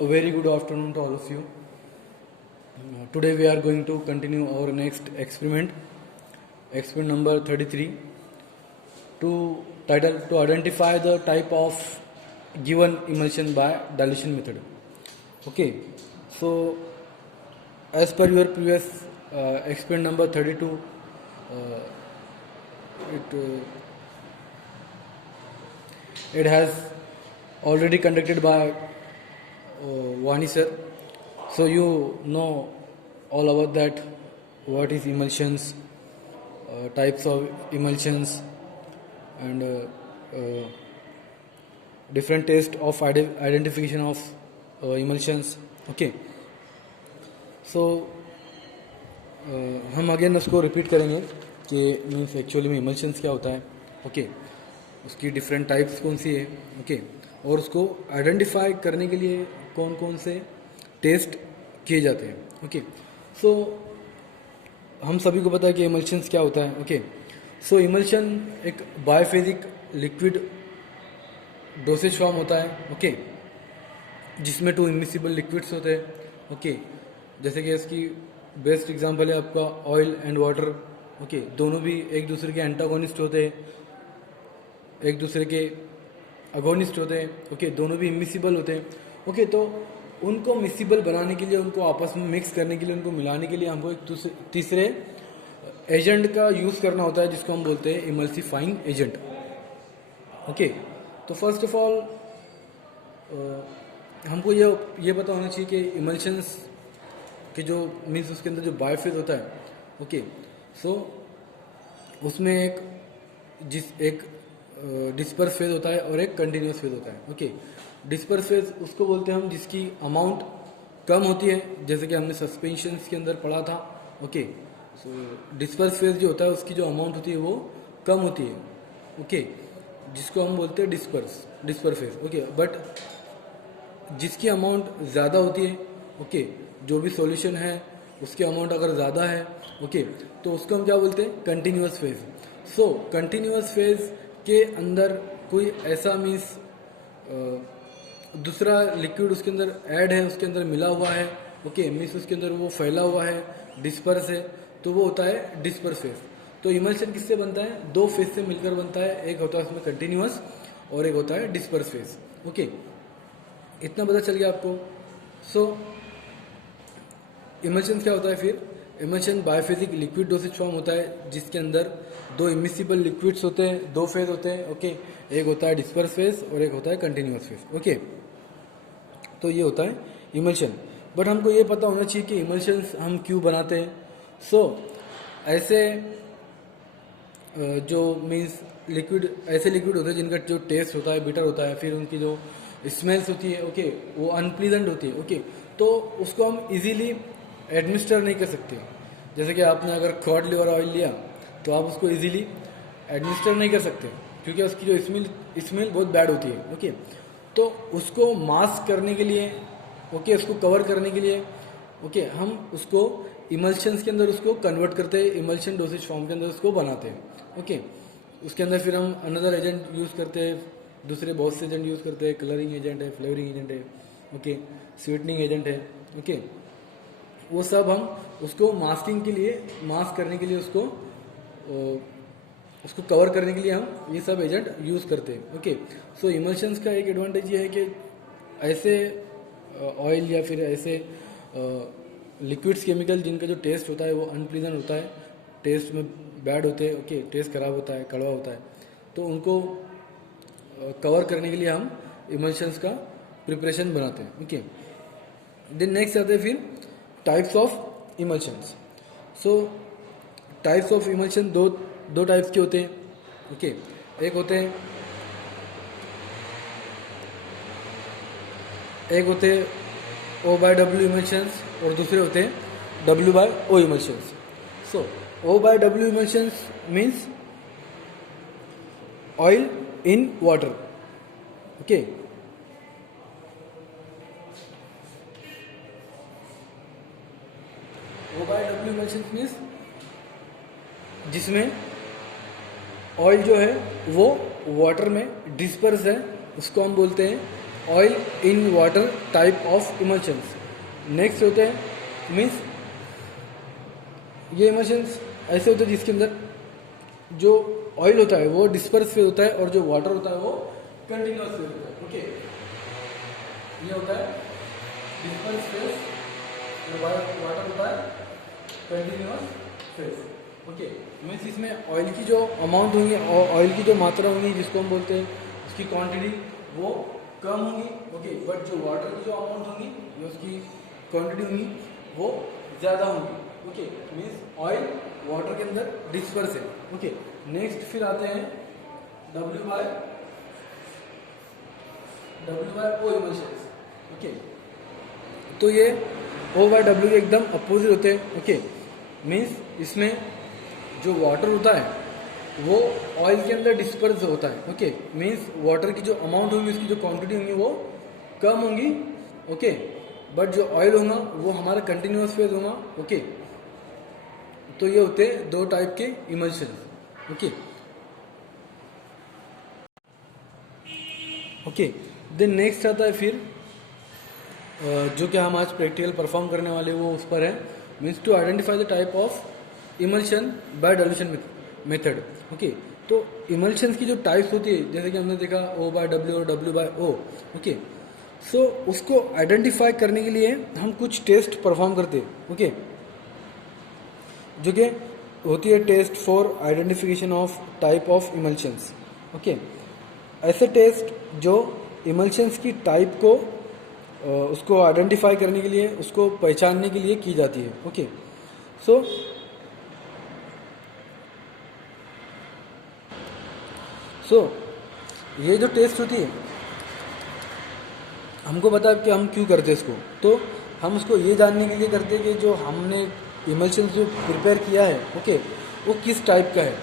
A very good afternoon to all of you. Today we are going to continue our next experiment number 33, to identify the type of given emulsion by dilution method. Okay, so as per your previous experiment number 32, it has already conducted by Vani sir. So you know all about that, what is emulsions, types of emulsions, and different taste of identification of emulsions. Okay, so हम again उसको repeat करेंगे कि means actually में emulsions क्या होता है. Okay, उसकी different types कौन सी है. ओके, और उसको आइडेंटिफाई करने के लिए कौन कौन से टेस्ट किए जाते हैं. ओके, सो हम सभी को पता है कि emulsions क्या होता है. ओके, सो emulsion एक बायोफेजिक लिक्विड डोसेज फॉर्म होता है. ओके, जिसमें 2 इमिसिबल लिक्विड्स होते हैं. ओके, जैसे कि इसकी बेस्ट एग्जांपल है आपका ऑयल एंड वाटर. ओके, दोनों भी एक दूसरे के एंटागोनिस्ट होते हैं, एक दूसरे के अगोनिस्ट होते हैं. ओके, दोनों भी इमिसिबल होते हैं. ओके, तो उनको मिसिबल बनाने के लिए, उनको आपस में मिक्स करने के लिए, उनको मिलाने के लिए हमको एक तीसरे एजेंट का यूज़ करना होता है, जिसको हम बोलते हैं इमल्सिफाइंग एजेंट. ओके, तो फर्स्ट ऑफ ऑल हमको ये पता होना चाहिए कि इमल्शंस के जो मीन्स उसके अंदर जो बायोफेज होता है. ओके, सो उसमें एक डिस्पर्स फेज होता है और एक कंटिन्यूस फेज होता है. ओके, डिस्पर्स फेज उसको बोलते हैं हम जिसकी अमाउंट कम होती है, जैसे कि हमने सस्पेंशंस के अंदर पढ़ा था. ओके, सो डिस्पर्स फेज जो होता है उसकी जो अमाउंट होती है वो कम होती है. ओके, जिसको हम बोलते हैं डिस्पर्स फेज. ओके, बट जिसकी अमाउंट ज़्यादा होती है, ओके, जो भी सॉल्यूशन है उसकी अमाउंट अगर ज़्यादा है, ओके, तो उसको हम क्या बोलते हैं, कंटिन्यूस फेज. सो कंटिन्यूस फेज के अंदर कोई ऐसा मीन्स दूसरा लिक्विड उसके अंदर ऐड है, उसके अंदर मिला हुआ है. ओके, मीन्स उसके अंदर वो फैला हुआ है, डिस्पर्स है, तो वो होता है डिस्पर्स फेज. तो इमल्शन किससे बनता है, 2 फेज से मिलकर बनता है. एक होता है उसमें कंटिन्यूस और एक होता है डिस्पर्स फेज. ओके, इतना पता चल गया आपको. सो इमल्शन क्या होता है फिर. इमल्शन बायोफिजिक लिक्विड डोसेज फॉर्म होता है जिसके अंदर 2 इमिसिबल लिक्विड्स होते हैं, 2 फेज होते हैं. ओके, एक होता है डिस्पर्स फेज और एक होता है कंटिन्यूस फेज. ओके, तो ये होता है इमल्शन. बट हमको ये पता होना चाहिए कि इमल्शंस हम क्यों बनाते हैं. सो ऐसे जो मीन्स ऐसे लिक्विड होते हैं जिनका जो टेस्ट होता है बिटर होता है, फिर उनकी जो स्मेल्स होती है, ओके, वो अनप्लीजेंट होती है. ओके, तो उसको हम इजीली एडमिनिस्टर नहीं कर सकते. जैसे कि आपने अगर कॉड लिवर ऑयल लिया तो आप उसको इजीली एडमिनिस्टर नहीं कर सकते, क्योंकि उसकी जो स्मेल बहुत बैड होती है. ओके, तो उसको मास्क करने के लिए, ओके, उसको कवर करने के लिए, ओके, हम उसको इमल्शंस के अंदर उसको कन्वर्ट करते हैं, इमल्शन डोसेज फॉर्म के अंदर उसको बनाते हैं. ओके, उसके अंदर फिर हम अनदर एजेंट यूज़ करते हैं, दूसरे बहुत से एजेंट यूज़ करते हैं. कलरिंग एजेंट है, फ्लेवरिंग एजेंट है, ओके, स्वीटनिंग एजेंट है. ओके, वो सब हम उसको मास्किंग के लिए, मास्क करने के लिए, उसको कवर करने के लिए हम ये सब एजेंट यूज़ करते हैं. ओके, सो इमल्शंस का एक एडवांटेज ये है कि ऐसे ऑयल या फिर ऐसे लिक्विड्स केमिकल जिनका जो टेस्ट होता है वो अनप्लीजेंट होता है, टेस्ट में बैड होते हैं. ओके, टेस्ट खराब होता है, कड़वा होता है, तो उनको कवर करने के लिए हम इमल्शंस का प्रिपरेशन बनाते हैं. ओके, देन नेक्स्ट आते हैं फिर types of emulsions. So types of emulsion दो टाइप्स के होते हैं. ओके, एक होते हैं O/W इमल्शंस और दूसरे होते हैं W/O emulsions. So O/W emulsions means oil in water. Okay, O/W emulsions means जिसमें ऑयल जो है वो वाटर में डिस्पर्स है, उसको हम बोलते हैं oil in water type of emulsions. Next होते हैं मीन्स ये इमल्शंस ऐसे होते हैं जिसके अंदर जो ऑयल होता है वो डिस्पर्स फेज होता है और जो वाटर होता है वो कंटिन्यूअस फेज होता है। ओके, ये होता है डिस्पर्स फेज, वाटर होता है कंटिन्यूअस फेज। ओके, मीन्स इसमें ऑयल की जो अमाउंट होंगी, ऑयल की जो मात्रा होंगी जिसको हम बोलते हैं उसकी क्वांटिटी वो कम होंगी। ओके, बट जो वाटर की जो अमाउंट होंगी जो उसकी क्वांटिटी होंगी वो ज़्यादा होंगी। ओके, मीन्स ऑयल वाटर के अंदर डिस्पर्स है। ओके, नेक्स्ट फिर आते हैं W by O emulsions. Okay, तो ये O बाय W एकदम अपोजिट होते हैं। ओके, मीन्स इसमें जो वाटर होता है वो ऑयल के अंदर डिस्पर्स होता है। ओके, मीन्स वाटर की जो अमाउंट होंगी उसकी जो क्वांटिटी होंगी वो कम होंगी। ओके, बट जो ऑयल होगा वो हमारा कंटिन्यूअस फेज होगा। ओके, तो ये होते हैं दो टाइप के emulsion. Okay okay, then next आता है फिर जो कि हम आज प्रैक्टिकल परफॉर्म करने वाले वो उस पर है, means to identify the type of emulsion by dilution method. Okay, तो इमल्शंस की जो टाइप्स होती है जैसे कि हमने देखा O बाय W और W बाय O। ओके, सो उसको आइडेंटिफाई करने के लिए हम कुछ टेस्ट परफॉर्म करते हैं। ओके, जो कि होती है test for identification of type of emulsions. Okay, ऐसे टेस्ट जो इमल्शंस की टाइप को उसको आइडेंटिफाई करने के लिए, उसको पहचानने के लिए की जाती है। ओके, सो ये जो टेस्ट होती है हमको पता है कि हम क्यों करते हैं इसको। तो हम उसको ये जानने के लिए करते हैं कि जो हमने इमल्शन जो प्रिपेयर किया है ओके वो किस टाइप का है।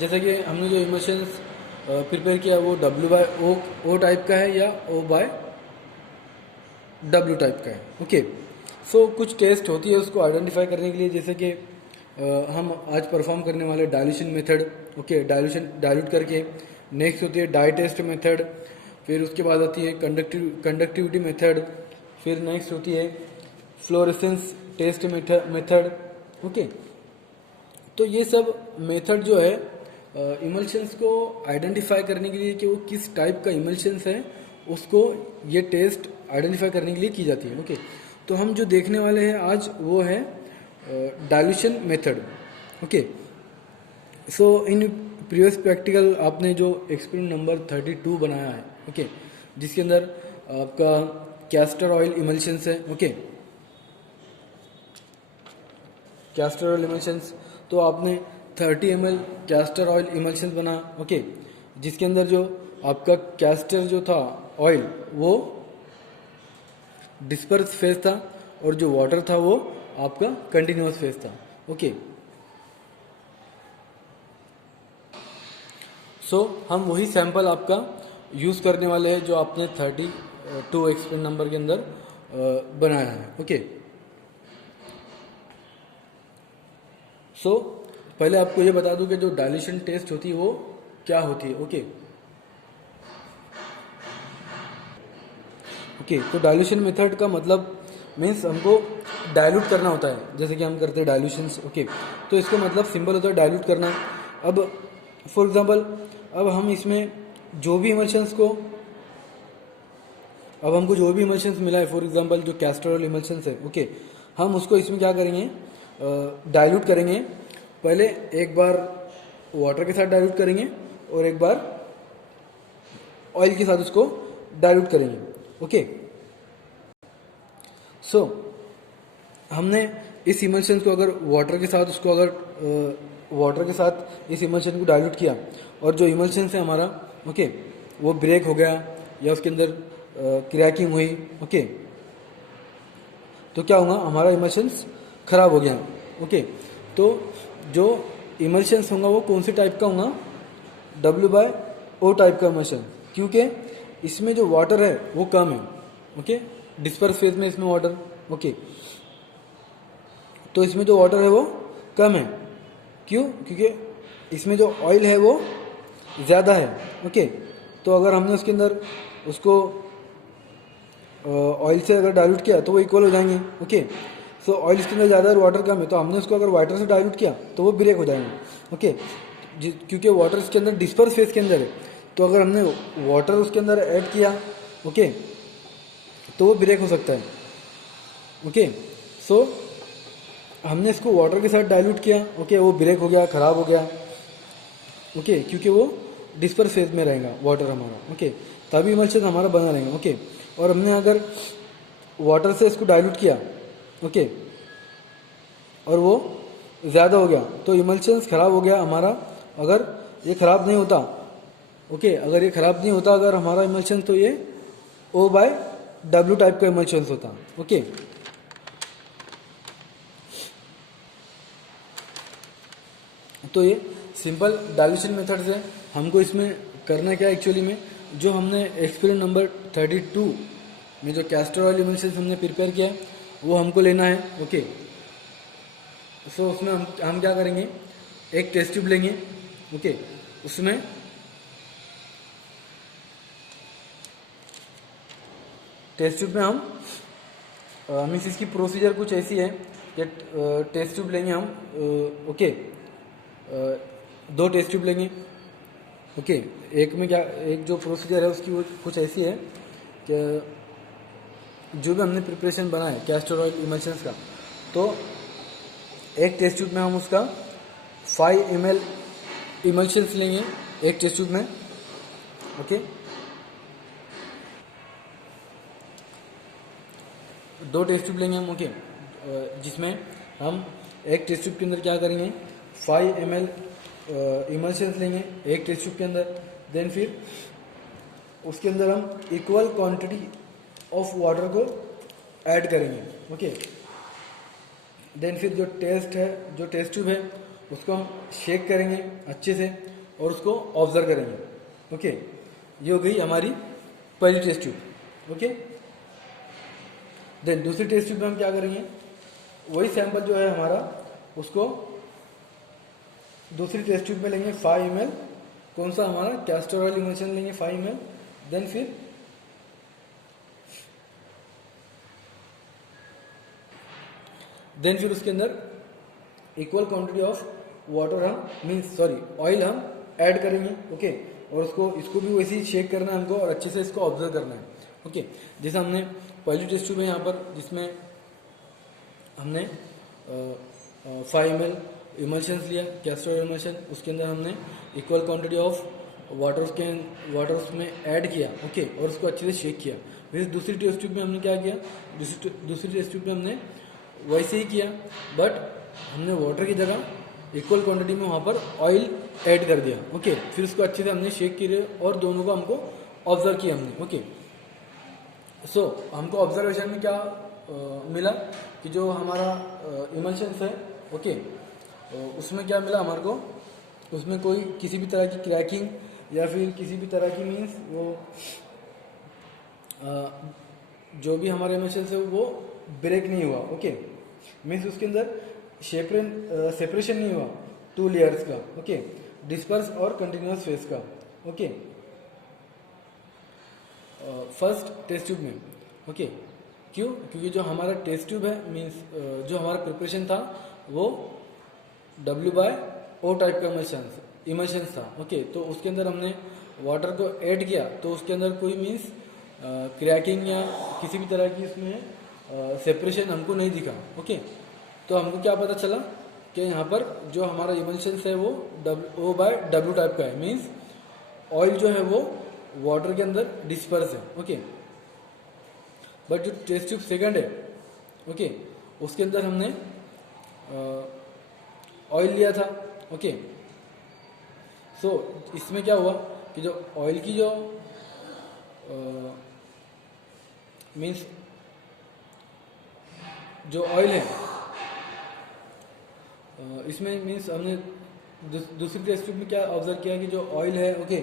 जैसे कि हमने जो इमल्शंस प्रिपेयर किया वो W बाय O टाइप का है या O बाय W टाइप का है। ओके, सो कुछ टेस्ट होती है उसको आइडेंटिफाई करने के लिए, जैसे कि हम आज परफॉर्म करने वाले डाइल्यूशन मेथड। ओके, डाइल्यूट करके। नेक्स्ट होती है डाई टेस्ट मेथड, फिर उसके बाद आती है कंडक्टिविटी मेथड, फिर नेक्स्ट होती है फ्लोरेसेंस टेस्ट मेथड। ओके, तो ये सब मेथड जो है इमल्शंस को आइडेंटिफाई करने के लिए कि वो किस टाइप का इमल्शंस है उसको ये टेस्ट आइडेंटिफाई करने के लिए की जाती है। ओके, तो हम जो देखने वाले हैं आज वो है dilution method. Okay, so in previous practical आपने जो एक्सपेरिमेंट नंबर 32 बनाया है ओके जिसके अंदर आपका कैस्टर ऑयल इमल्शंस है। ओके, कैस्टर ऑयल इमल्शंस, तो आपने 30 ml कैस्टर ऑयल इमल्शंस बना। ओके, जिसके अंदर जो आपका कैस्टर जो था ऑयल वो डिस्पर्स फेज था और जो वाटर था वो आपका कंटिन्यूअस फेज था। ओके, सो हम वही सैंपल आपका यूज़ करने वाले हैं जो आपने 32 एक्सपेरिमेंट नंबर के अंदर बनाया है। ओके, सो पहले आपको ये बता दूं कि जो डाइल्यूशन टेस्ट होती है वो क्या होती है। ओके ओके, तो डाइल्यूशन मेथड का मतलब मीन्स हमको डाइल्यूट करना होता है, जैसे कि हम करते हैं डाइल्यूशंस। ओके, तो इसका मतलब सिंपल होता है डाइल्यूट करना। अब फॉर एग्जांपल अब हम इसमें जो भी इमल्शंस को अब हमको जो भी इमल्शंस मिला है, फॉर एग्जांपल जो कैस्टर ऑयल इमल्शंस है ओके हम उसको इसमें क्या करेंगे डाइल्यूट करेंगे। पहले एक बार वाटर के साथ डाइल्यूट करेंगे और एक बार ऑयल के साथ उसको डाइल्यूट करेंगे। ओके, सो हमने इस इमल्शन को अगर वाटर के साथ उसको अगर वाटर के साथ इस इमल्शन को डाइल्यूट किया और जो इमल्शन है हमारा ओके वो ब्रेक हो गया या उसके अंदर क्रैकिंग हुई। ओके, तो क्या होगा, हमारा इमल्शंस खराब हो गया। ओके, तो जो इमल्शंस होगा वो कौन से टाइप का होगा, W बाय O टाइप का इमल्शन, क्योंकि इसमें जो वाटर है वो कम है। ओके, डिस्पर्स फेज में इसमें वाटर ओके तो इसमें जो वाटर है वो कम है। क्यों, क्योंकि इसमें जो ऑयल है वो ज़्यादा है। ओके, तो अगर हमने उसके अंदर उसको ऑयल से अगर डाइल्यूट किया तो वो इक्वल हो जाएंगे। ओके, सो ऑयल इसके अंदर ज़्यादा है, वाटर कम है, तो हमने उसको अगर वाटर से डाइल्यूट किया तो वो ब्रेक हो जाएंगे। ओके, क्योंकि वाटर इसके अंदर डिस्पर्स फेज के अंदर है, तो अगर हमने वाटर उसके अंदर ऐड किया, ओके, तो वो ब्रेक हो सकता है। ओके, सो हमने इसको वाटर के साथ डाइल्यूट किया, ओके, वो ब्रेक हो गया, ख़राब हो गया। ओके, क्योंकि वो डिस्पर्स फेज में रहेगा वाटर हमारा। ओके, तभी इमल्शन हमारा बना रहेगा। ओके, और हमने अगर वाटर से इसको डाइल्यूट किया, ओके, और वो ज़्यादा हो गया तो इमल्शंस ख़राब हो गया हमारा। अगर ये ख़राब नहीं होता, ओके, अगर ये ख़राब नहीं होता अगर हमारा इमल्शन, तो ये O/W टाइप का इमल्शंस होता। ओके, तो ये सिंपल डाइल्यूशन मेथड से हमको इसमें करना क्या एक्चुअली में, जो हमने एक्सपेरिमेंट नंबर 32 में जो कैस्टर ऑयल इमल्शन हमने प्रिपेयर किया है वो हमको लेना है। ओके, सो उसमें हम क्या करेंगे, एक टेस्ट ट्यूब लेंगे। ओके, उसमें टेस्ट ट्यूब में हम मीन्स इसकी प्रोसीजर कुछ ऐसी है कि टेस्ट ट्यूब लेंगे हम। ओके, 2 टेस्ट ट्यूब लेंगे। ओके, एक में क्या, एक जो प्रोसीजर है उसकी वो कुछ ऐसी है कि जो भी हमने प्रिपरेशन बनाया है कैस्टर ऑयल इमल्शंस का, तो एक टेस्ट ट्यूब में हम उसका 5 ml इमल्शंस लेंगे एक टेस्ट ट्यूब में। ओके, 2 टेस्ट ट्यूब लेंगे हम। ओके, जिसमें हम एक टेस्ट ट्यूब के अंदर क्या करेंगे, 5 ml इमल्शंस लेंगे एक टेस्ट ट्यूब के अंदर। देन फिर उसके अंदर हम इक्वल क्वांटिटी ऑफ वाटर को ऐड करेंगे। ओके, देन फिर जो टेस्ट ट्यूब है उसको हम शेक करेंगे अच्छे से और उसको ऑब्जर्व करेंगे। ओके, ये हो गई हमारी पहली टेस्ट ट्यूब। ओके, देन दूसरी टेस्ट ट्यूब में हम क्या करेंगे, वही सैंपल जो है हमारा उसको दूसरी टेस्ट ट्यूब में लेंगे 5 ml, कौन सा हमारा कैस्टर ऑयल इमल्शन लेंगे 5 ml। देन फिर उसके अंदर equal quantity of water oil हम ऐड करेंगे। ओके, और इसको भी वैसे ही शेक करना है हमको और अच्छे से इसको ऑब्जर्व करना है। ओके, जैसे हमने पहली टेस्ट ट्यूब है यहाँ पर जिसमें हमने 5 ml इमल्शंस लिया कैस्टर ऑयल इमल्शन, उसके अंदर हमने इक्वल क्वांटिटी ऑफ वाटर उसमें ऐड किया। ओके, और उसको अच्छे से शेक किया। फिर दूसरी टेस्ट ट्यूब में हमने क्या किया, दूसरी टेस्ट ट्यूब में हमने वैसे ही किया, बट हमने वाटर की जगह इक्वल क्वांटिटी में वहाँ पर ऑयल ऐड कर दिया। ओके, फिर उसको अच्छे से हमने शेक किया और दोनों को हमको ऑब्जर्व किया हमने। ओके, सो हमको ऑब्जर्वेशन में क्या मिला कि जो हमारा इमल्शंस है, ओके, उसमें क्या मिला हमारे को, उसमें कोई किसी भी तरह की क्रैकिंग या फिर किसी भी तरह की मीन्स वो जो भी हमारे इमल्शंस है वो ब्रेक नहीं हुआ। ओके, मीन्स उसके अंदर सेपरेशन नहीं हुआ 2 लेयर्स का। ओके, डिस्पर्स और कंटिन्यूअस फेज का। ओके, फर्स्ट टेस्ट ट्यूब में। ओके, क्यों, क्योंकि जो हमारा टेस्ट ट्यूब है मीन्स जो हमारा प्रिपरेशन था वो W/O टाइप का इमल्शंस था। ओके, तो उसके अंदर हमने वाटर को ऐड किया तो उसके अंदर कोई मीन्स क्रैकिंग या किसी भी तरह की इसमें सेपरेशन हमको नहीं दिखा। ओके, तो हमको क्या पता चला कि यहाँ पर जो हमारा इमल्शंस है वो O/W टाइप का है, मीन्स ऑयल जो है वो वाटर के अंदर डिस्पर्स है। ओके, बट जो टेस्ट ट्यूब सेकंड है, ओके, उसके अंदर हमने ऑयल लिया था। ओके, सो इसमें क्या हुआ कि जो ऑयल की जो मीन्स जो ऑयल है इसमें मीन्स हमने दूसरी टेस्ट ट्यूब में क्या ऑब्जर्व किया कि जो ऑयल है, ओके,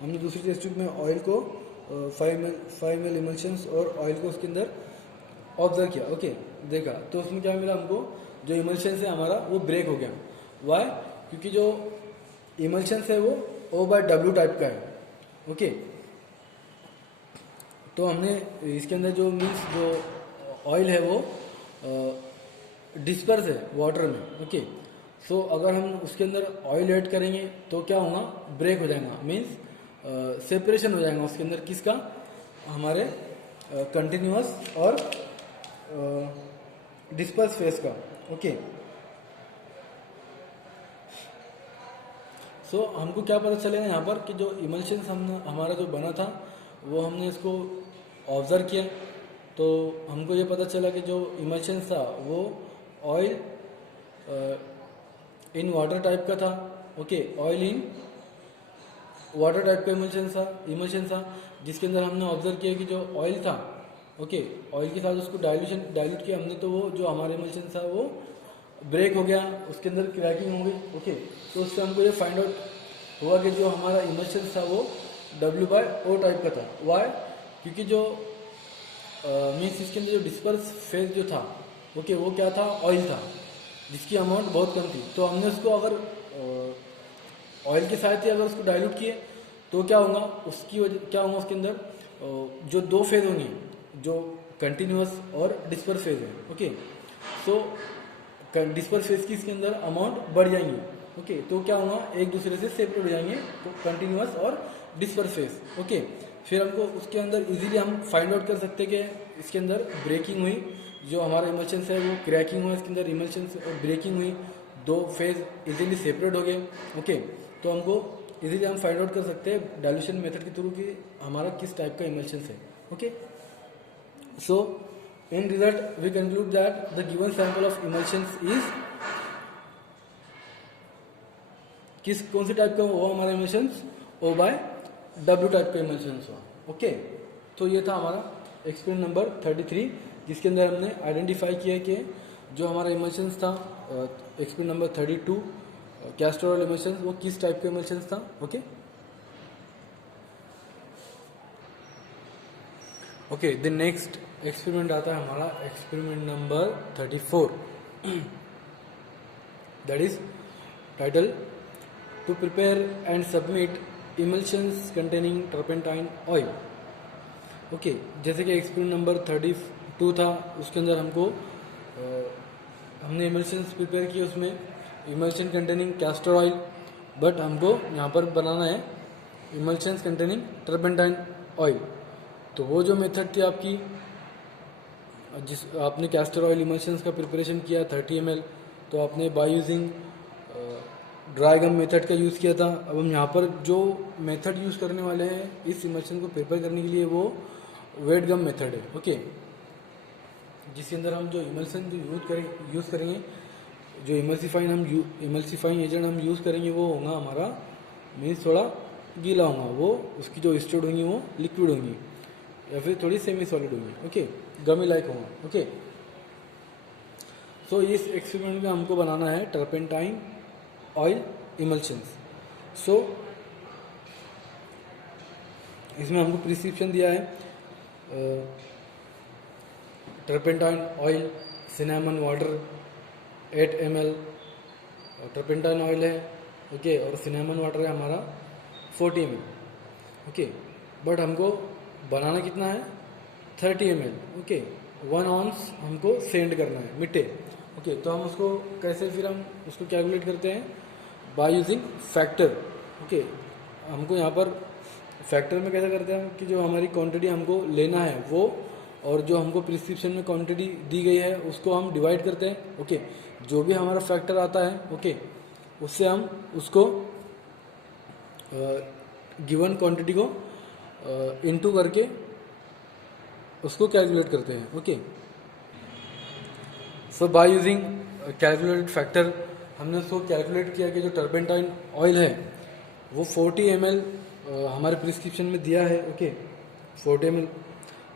हमने दूसरी टेस्ट ट्यूब में ऑयल को 5 ml इमल्शंस और ऑयल को उसके अंदर ऑब्जर्व किया। ओके, देखा तो उसमें क्या मिला हमको, जो इमल्शंस है हमारा वो ब्रेक हो गया। वाई, क्योंकि जो इमल्शंस है वो O/W टाइप का है। ओके, तो हमने इसके अंदर जो मीन्स जो ऑयल है वो डिस्पर्स है वाटर में, ओके। सो अगर हम उसके अंदर ऑयल ऐड करेंगे तो क्या होगा, ब्रेक हो जाएगा, मीन्स सेपरेशन हो जाएगा उसके अंदर किसका, हमारे कंटिन्यूअस और डिस्पर्स फेस का, ओके। सो हमको क्या पता चलेगा यहाँ पर कि जो इमल्शंस हमने हमारा जो बना था वो हमने इसको ऑब्जर्व किया, तो हमको ये पता चला कि जो इमल्शंस था वो ऑयल इन वाटर टाइप का था, okay. Oil in water type का इमल्शन था जिसके अंदर हमने ऑब्जर्व किया कि जो ऑयल था, ओके, ऑयल के साथ उसको डाइल्यूट किया हमने, तो वो जो हमारे इमल्शन था वो ब्रेक हो गया, उसके अंदर क्रैकिंग हो गई, ओके। तो उससे हमको ये फाइंड आउट हुआ कि जो हमारा इमल्शन था वो W/O टाइप का था। वाई? क्योंकि जो मीन्स इसके अंदर जो डिस्पर्स फेज जो था, ओके, वो क्या था, ऑयल था जिसकी अमाउंट बहुत कम थी। तो हमने उसको अगर ऑयल के साथ ही अगर उसको डाइल्यूट किए तो क्या होगा, उसकी वजह क्या होगा, उसके अंदर जो दो फेज होंगे, जो कंटिन्यूअस और डिस्पर्स फेज है, ओके। सो डिस्पर्स फेज की इसके अंदर अमाउंट बढ़ जाएंगी, ओके। तो क्या होगा, एक दूसरे से सेपरेट हो जाएंगे, तो कंटिन्यूअस और डिस्पर्स फेज, ओके। फिर हमको उसके अंदर इजीली हम फाइंड आउट कर सकते हैं कि इसके अंदर ब्रेकिंग हुई, जो हमारा इमल्शंस है वो क्रैकिंग हुआ, इसके अंदर इमल्शंस ब्रेकिंग हुई, दो फेज इजीली सेपरेट हो गए, ओके। तो हमको इजीली हम फाइंड आउट कर सकते हैं डाइल्यूशन मेथड के थ्रू कि हमारा किस टाइप का इमल्शंस है, okay. So in result we conclude that the given sample of emulsions is कौन से टाइप का हुआ हमारा इमल्शंस, O/W टाइप का इमल्शंस हुआ, ओके। तो ये था हमारा एक्सपेरिमेंट नंबर 33 जिसके अंदर हमने आइडेंटिफाई किया कि जो हमारा इमल्शंस था experiment number 32 castor oil emulsions, वो किस टाइप का इमल्शंस था, okay. Okay, the next experiment आता है हमारा experiment number 34 that is title to prepare and submit emulsions containing turpentine oil, okay. जैसे कि एक्सपेरिमेंट नंबर 32 था उसके अंदर हमको हमने इमल्शंस प्रिपेयर किए, उसमें emulsion containing castor oil, but हमको यहाँ पर बनाना है इमल्शंस कंटेनिंग टर्पेंटाइन ऑयल। तो वो जो मेथड थी आपकी, जिस आपने कैस्टर ऑयल इमल्शंस का प्रिपरेशन किया 30 ml, तो आपने by using dry gum method का यूज़ किया था। अब हम यहाँ पर जो मेथड यूज़ करने वाले हैं इस इमल्शन को प्रिपेयर करने के लिए वो वेट गम मेथड है, ओके। जिसके अंदर हम जो इमल्शन यूज़ करेंगे, जो इमल्सीफाइंग एजेंट हम यूज़ करेंगे वो होगा हमारा मीन्स थोड़ा गीला होगा, वो उसकी जो स्टेट होंगी वो लिक्विड होंगी या फिर थोड़ी सेमी सॉलिड होंगी, ओके, गमी लाइक होगा, ओके। सो इस एक्सपेरिमेंट में हमको बनाना है टर्पेंटाइन ऑयल इमल्शंस। सो इसमें हमको प्रिस्क्रिप्शन दिया है turpentine oil, cinnamon water 8 ml turpentine oil है, ओके, और सिनेमन वाटर है हमारा 40 ml, ओके। बट हमको बनाना कितना है 30 ml, ओके। 1 ounce हमको सेंड करना है मिट्टे, ओके। तो हम उसको कैसे फिर हम उसको कैलकुलेट करते हैं बाय यूजिंग फैक्टर, ओके। हमको यहाँ पर फैक्टर में कैसे करते हैं हम कि जो हमारी क्वांटिटी हमको लेना है वो और जो हमको प्रिस्क्रिप्शन में क्वांटिटी दी गई है उसको हम डिवाइड करते हैं, ओके। जो भी हमारा फैक्टर आता है, ओके, उससे हम उसको गिवन क्वांटिटी को इनटू करके उसको कैलकुलेट करते हैं, okay. So by using calculated factor हमने उसको कैलकुलेट किया कि जो टर्पेंटाइन ऑयल है वो 40 ml हमारे प्रिस्क्रिप्शन में दिया है, ओके, 40 ml,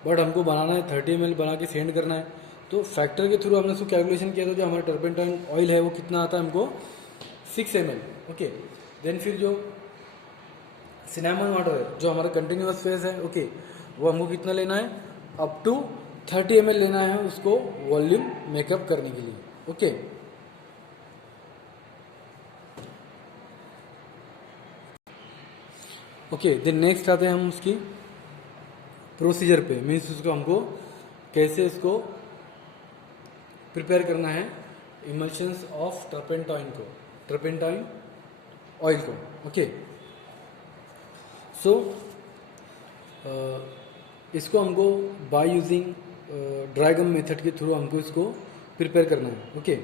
बट हमको बनाना है 30 ml बना के सेंड करना है। तो फैक्टर के थ्रू हमने उसको कैलकुलेशन किया था, जो हमारा टर्पेंटाइन ऑयल है वो कितना आता है हमको 6 ml, ओके। देन फिर जो सिनेमन वाटर है जो हमारा कंटिन्यूअस फेज है, ओके, वो हमको कितना लेना है अप टू 30 ml लेना है उसको वॉल्यूम मेकअप करने के लिए, ओके। ओके, देन नेक्स्ट आते हैं हम उसकी प्रोसीजर पे, मीन्स उसको हमको कैसे इसको प्रिपेयर करना है इमल्शंस ऑफ टर्पेंटाइन ऑयल को। ओके, सो इसको हमको by using dry gum method के थ्रू हमको इसको प्रिपेयर करना है। ओके,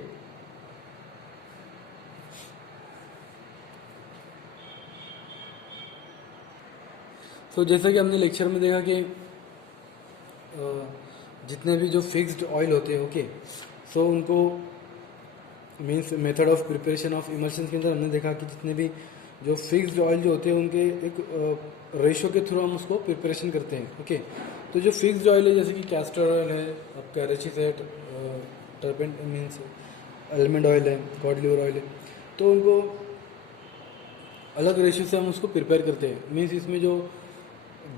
तो जैसा कि हमने लेक्चर में देखा कि जितने भी जो फिक्स्ड ऑयल होते हैं, ओके, सो उनको means method of preparation of emulsion के अंदर हमने देखा कि जितने भी जो फिक्स्ड ऑयल जो होते हैं उनके एक रेशो के थ्रू हम उसको प्रिपरेशन करते हैं। ओके, तो जो फिक्स्ड ऑयल है जैसे कि कैस्टर ऑयल है, आपका रेचिस है, टर्पेंट मीन्स आलमंड ऑयल है, कॉड लिवर ऑयल है, तो उनको अलग रेशो से हम उसको प्रिपेयर करते हैं। मीन्स इसमें जो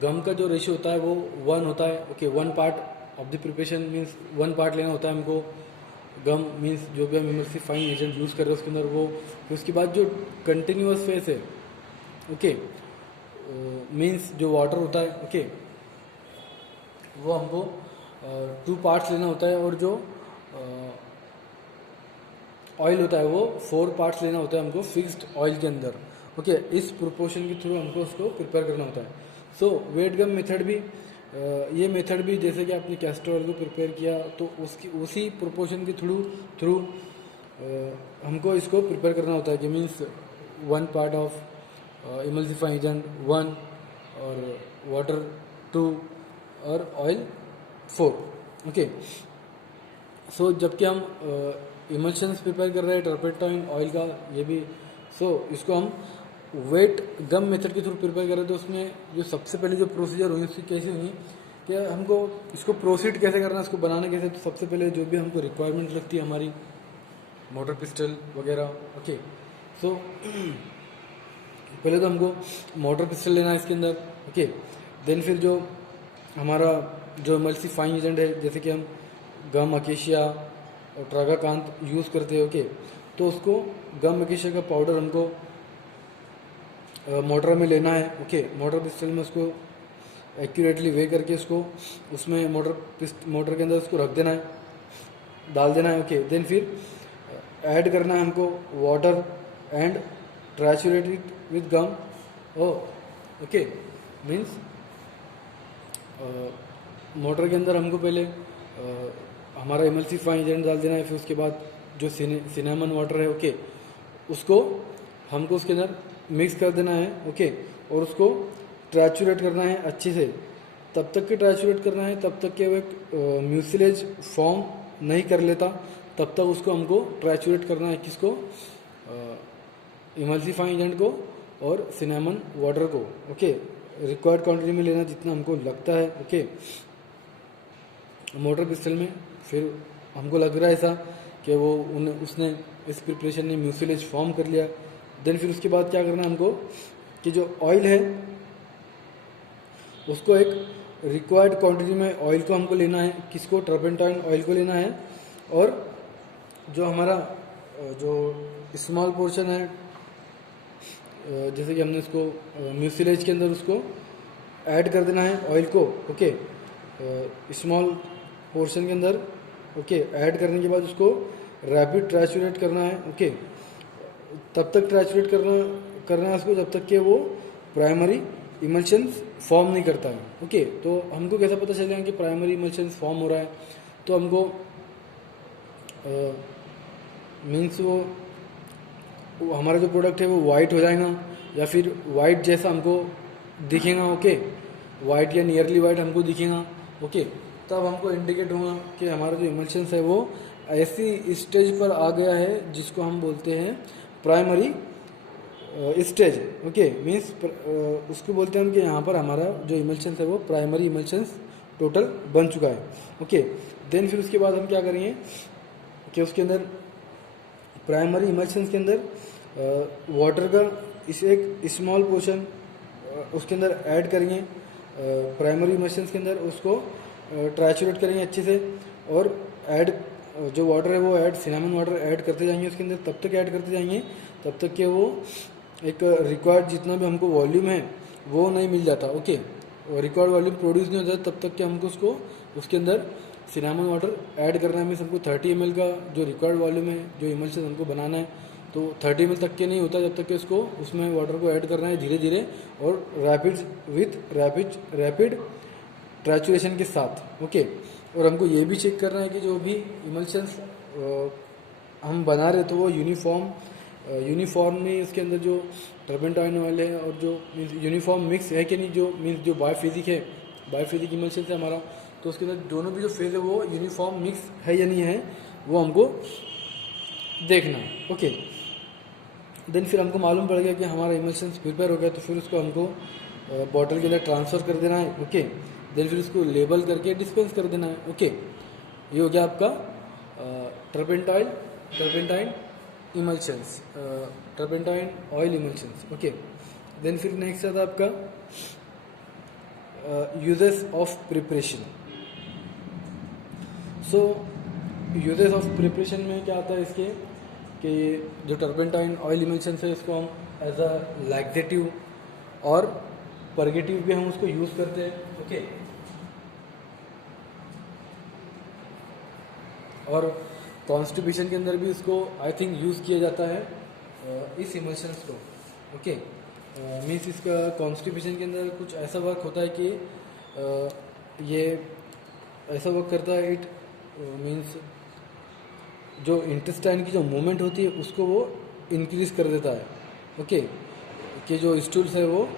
गम का जो रेशियो होता है वो 1 होता है। Okay, 1 part of the preparation means 1 part लेना होता है हमको गम, मीन्स जो भी हम इमल्सिफाइंग एजेंट यूज़ कर रहे हैं उसके अंदर वो। फिर उसके बाद जो कंटिन्यूअस फेस है, ओके, मीन्स जो वाटर होता है, ओके, वो हमको 2 पार्ट्स लेना होता है, और जो ऑयल होता है वो 4 पार्ट्स लेना होता है हमको फिक्स्ड ऑयल के अंदर। ओके, इस प्रोपोर्शन के थ्रू हमको उसको प्रिपेयर करना होता है। सो वेट गम मेथड भी ये मेथड भी जैसे कि आपने कैस्टर ऑयल को प्रिपेयर किया तो उसकी उसी प्रोपोर्शन के थ्रू हमको इसको प्रिपेयर करना होता है कि means 1 part of emulsifying agent 1 और वाटर 2 और ऑयल 4। ओके, सो जबकि हम इमल्शंस प्रिपेयर कर रहे हैं टर्पेंटाइन ऑयल का, ये भी इसको हम वेट गम मेथड के थ्रू प्रिपेयर कर रहे थे। तो उसमें जो सबसे पहले जो प्रोसीजर हुई उसकी कैसे हुई कि हमको इसको प्रोसीड कैसे करना है, इसको बनाना कैसे, तो सबसे पहले जो भी हमको रिक्वायरमेंट लगती है हमारी मोटर पिस्टल वगैरह। ओके, सो पहले तो हमको मोटर पिस्टल लेना है इसके अंदर। ओके, देन फिर जो हमारा जो इमल्सिफाइंग एजेंट है जैसे कि हम गम अकेशिया और ट्रागाकांत यूज़ करते हैं। ओके, तो उसको गम अकेशिया का पाउडर हमको मोटर में लेना है। ओके, मोटर पिस्टल में उसको एक्यूरेटली वे करके उसको उसमें मोटर के अंदर उसको रख देना है, डाल देना है। ओके, देन फिर ऐड करना है हमको water and triturate it with gum. Okay, means mortar के अंदर हमको पहले हमारा इमल्सिफाइंग एजेंट डाल देना है, फिर उसके बाद जो सिनेमन वाटर है, ओके, उसको हमको उसके अंदर मिक्स कर देना है। ओके, और उसको ट्रैचुरेट करना है अच्छे से, तब तक के ट्रैचुरेट करना है तब तक के वो एक म्यूसिलेज फॉर्म नहीं कर लेता, तब तक उसको हमको ट्रैचुरेट करना है। किसको? इमल्सिफाइंग एजेंट को और सिनेमन वाटर को। ओके, रिक्वायर्ड क्वांटिटी में लेना जितना हमको लगता है। ओके, मोटर पिस्टल में फिर हमको लग रहा है ऐसा कि वो उसने इस प्रिपरेशन ने म्यूसिलेज फॉर्म कर लिया। देन फिर उसके बाद क्या करना है हमको कि जो ऑयल है उसको एक रिक्वायर्ड क्वांटिटी में ऑयल को हमको लेना है। किसको? टर्पेंटाइन ऑयल को लेना है। और जो हमारा जो स्मॉल पोर्शन है, जैसे कि हमने उसको म्यूसिलेज के अंदर उसको ऐड कर देना है ऑयल को। ओके, स्मॉल पोर्शन के अंदर ओके ऐड करने के बाद उसको रैपिड ट्रैचुरेट करना है। ओके, तब तक ट्रैचुरेट करना है उसको जब तक कि वो प्राइमरी इमल्शन फॉर्म नहीं करता है। ओके, तो हमको कैसा पता चलेगा कि प्राइमरी इमल्शन फॉर्म हो रहा है? तो हमको मीन्स वो हमारा जो प्रोडक्ट है वो वाइट हो जाएगा या फिर वाइट जैसा हमको दिखेगा। ओके, वाइट या नियरली वाइट हमको दिखेगा। ओके, तब हमको इंडिकेट होगा कि हमारा जो इमल्शन है वो ऐसी स्टेज पर आ गया है जिसको हम बोलते हैं प्राइमरी स्टेज। ओके, मीन्स उसको बोलते हैं हम कि यहाँ पर हमारा जो इमल्शन है वो प्राइमरी इमल्शन टोटल बन चुका है। ओके, देन फिर उसके बाद हम क्या करेंगे कि उसके अंदर प्राइमरी इमल्शन के अंदर वाटर का इस एक स्मॉल पोर्शन उसके अंदर ऐड करेंगे। प्राइमरी इमल्शन के अंदर उसको ट्रैचुरेट करेंगे अच्छे से और ऐड जो वाटर है वो ऐड सिनेमन वाटर ऐड करते जाएंगे उसके अंदर, तब तक ऐड करते जाएंगे तब तक कि वो एक रिक्वायर्ड जितना भी हमको वॉल्यूम है वो नहीं मिल जाता। ओके, रिक्वायर्ड वॉल्यूम प्रोड्यूस नहीं होता तब तक कि हमको उसको उसके अंदर सिनेमन वाटर ऐड करना है। मीन्स हमको 30 ml का जो रिक्वायर्ड वॉल्यूम है, जो इमल्शन हमको बनाना है, तो 30 ml तक के नहीं होता जब तक कि उसको उसमें वाटर को ऐड करना है धीरे धीरे और रैपिड ट्रैचुरेशन के साथ। ओके, और हमको ये भी चेक करना है कि जो भी इमल्शंस हम बना रहे तो वो यूनिफॉर्मली उसके अंदर जो टर्पेंटाइन ऑयल है और जो यूनिफॉर्म मिक्स है कि नहीं, जो मीन्स जो बायोफिजिक इमल्शन है हमारा, तो उसके अंदर दोनों भी जो फेज है वो यूनिफॉर्म मिक्स है या नहीं है वो हमको देखना है। ओके, देन फिर हमको मालूम पड़ गया कि हमारा इमल्शन प्रिपेयर हो गया, तो फिर उसको हमको बॉटल के अंदर ट्रांसफ़र कर देना है। ओके, देन फिर उसको लेबल करके डिस्पेंस कर देना है। ओके, ये हो गया आपका turpentine emulsions, turpentine oil emulsions. Okay, then फिर नेक्स्ट आता है आपका uses of preparation. So uses of preparation में क्या आता है इसके कि जो टर्पेंटाइन ऑयल इमल्शंस है इसको हम एज अ लैक्सेटिव और परगेटिव भी हम उसको यूज़ करते हैं। ओके, और कॉन्स्टिपेशन के अंदर भी इसको आई थिंक यूज़ किया जाता है इस इमल्शंस को। ओके, मीन्स इसका कॉन्स्टिपेशन के अंदर कुछ ऐसा वर्क होता है कि ये ऐसा वर्क करता है, इट मीन्स जो इंटेस्टाइन की जो मूवमेंट होती है उसको वो इंक्रीज़ कर देता है। ओके, कि जो स्टूल्स है वो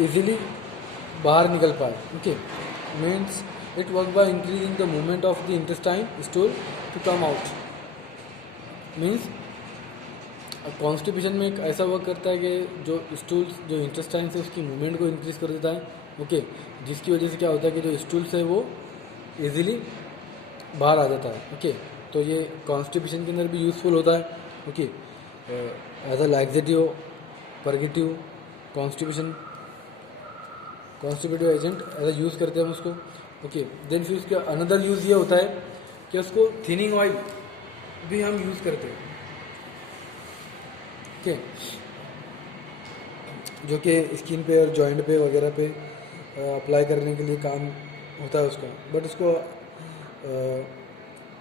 इजीली बाहर निकल पाए। Okay, means it work by increasing the movement of the intestine stool to come out. Means constipation में एक ऐसा वर्क करता है कि जो स्टूल्स जो इंटेस्टाइन से उसकी मूवमेंट को इंक्रीज कर देता है। ओके, जिसकी वजह से क्या होता है कि जो स्टूल्स है वो इजीली बाहर आ जाता है। ओके, तो ये कॉन्स्टिपेशन के अंदर भी यूज़फुल होता है। Okay, as a laxative, purgative, constipative agent as use करते हैं हम उसको। ओके, देन फिर उसका अनदर यूज़ ये होता है कि उसको थिनिंग ऑयल भी हम यूज़ करते हैं। ओके, जो कि स्किन पे और जॉइंट पे वगैरह पे अप्लाई करने के लिए काम होता है उसका, बट उसको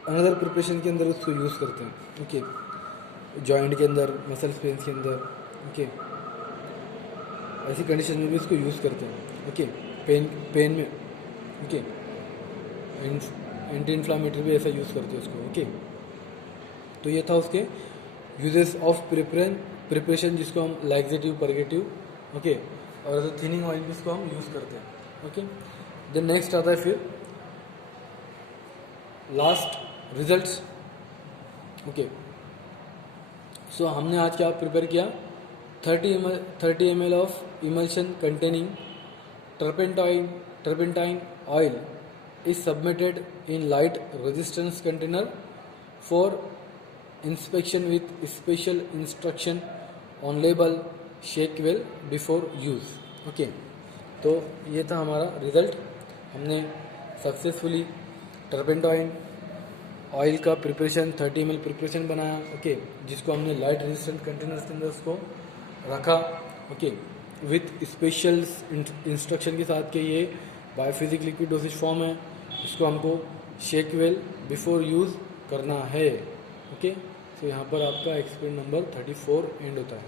अनदर प्रिपरेशन के अंदर उसको यूज़ करते हैं। ओके, जॉइंट के अंदर, मसल पेन्स के अंदर। ओके, ऐसी कंडीशन में भी इसको यूज़ करते हैं। ओके, पेन में। ओके, एंटी इन्फ्लामेटरी भी ऐसा यूज़ करते हैं उसको। ओके, तो ये था उसके यूजेस ऑफ प्रिपरेशन जिसको हम लैक्सेटिव, परगेटिव। ओके, और थिनिंग ऑयल भी इसको हम यूज़ करते हैं। ओके, देन नेक्स्ट आता है फिर लास्ट रिजल्ट्स। ओके, सो हमने आज क्या प्रिपेयर किया, 30 ml of emulsion containing turpentine oil is submitted in light resistance container for inspection with special instruction on label, shake well before use। Okay, तो ये था हमारा रिज़ल्ट। हमने सक्सेसफुली टर्पेंटाइन ऑयल का प्रिपरेशन 30 ml प्रिपरेशन बनाया। Okay, जिसको हमने light resistant containers के अंदर उसको रखा। ओके, विथ स्पेशल इंस्ट्रक्शन के साथ कि ये बायोफिजिक लिक्विड डोसेज फॉर्म है, इसको हमको शेक वेल बिफोर यूज़ करना है। ओके, तो यहाँ पर आपका एक्सपेरिमेंट नंबर 34 एंड होता है।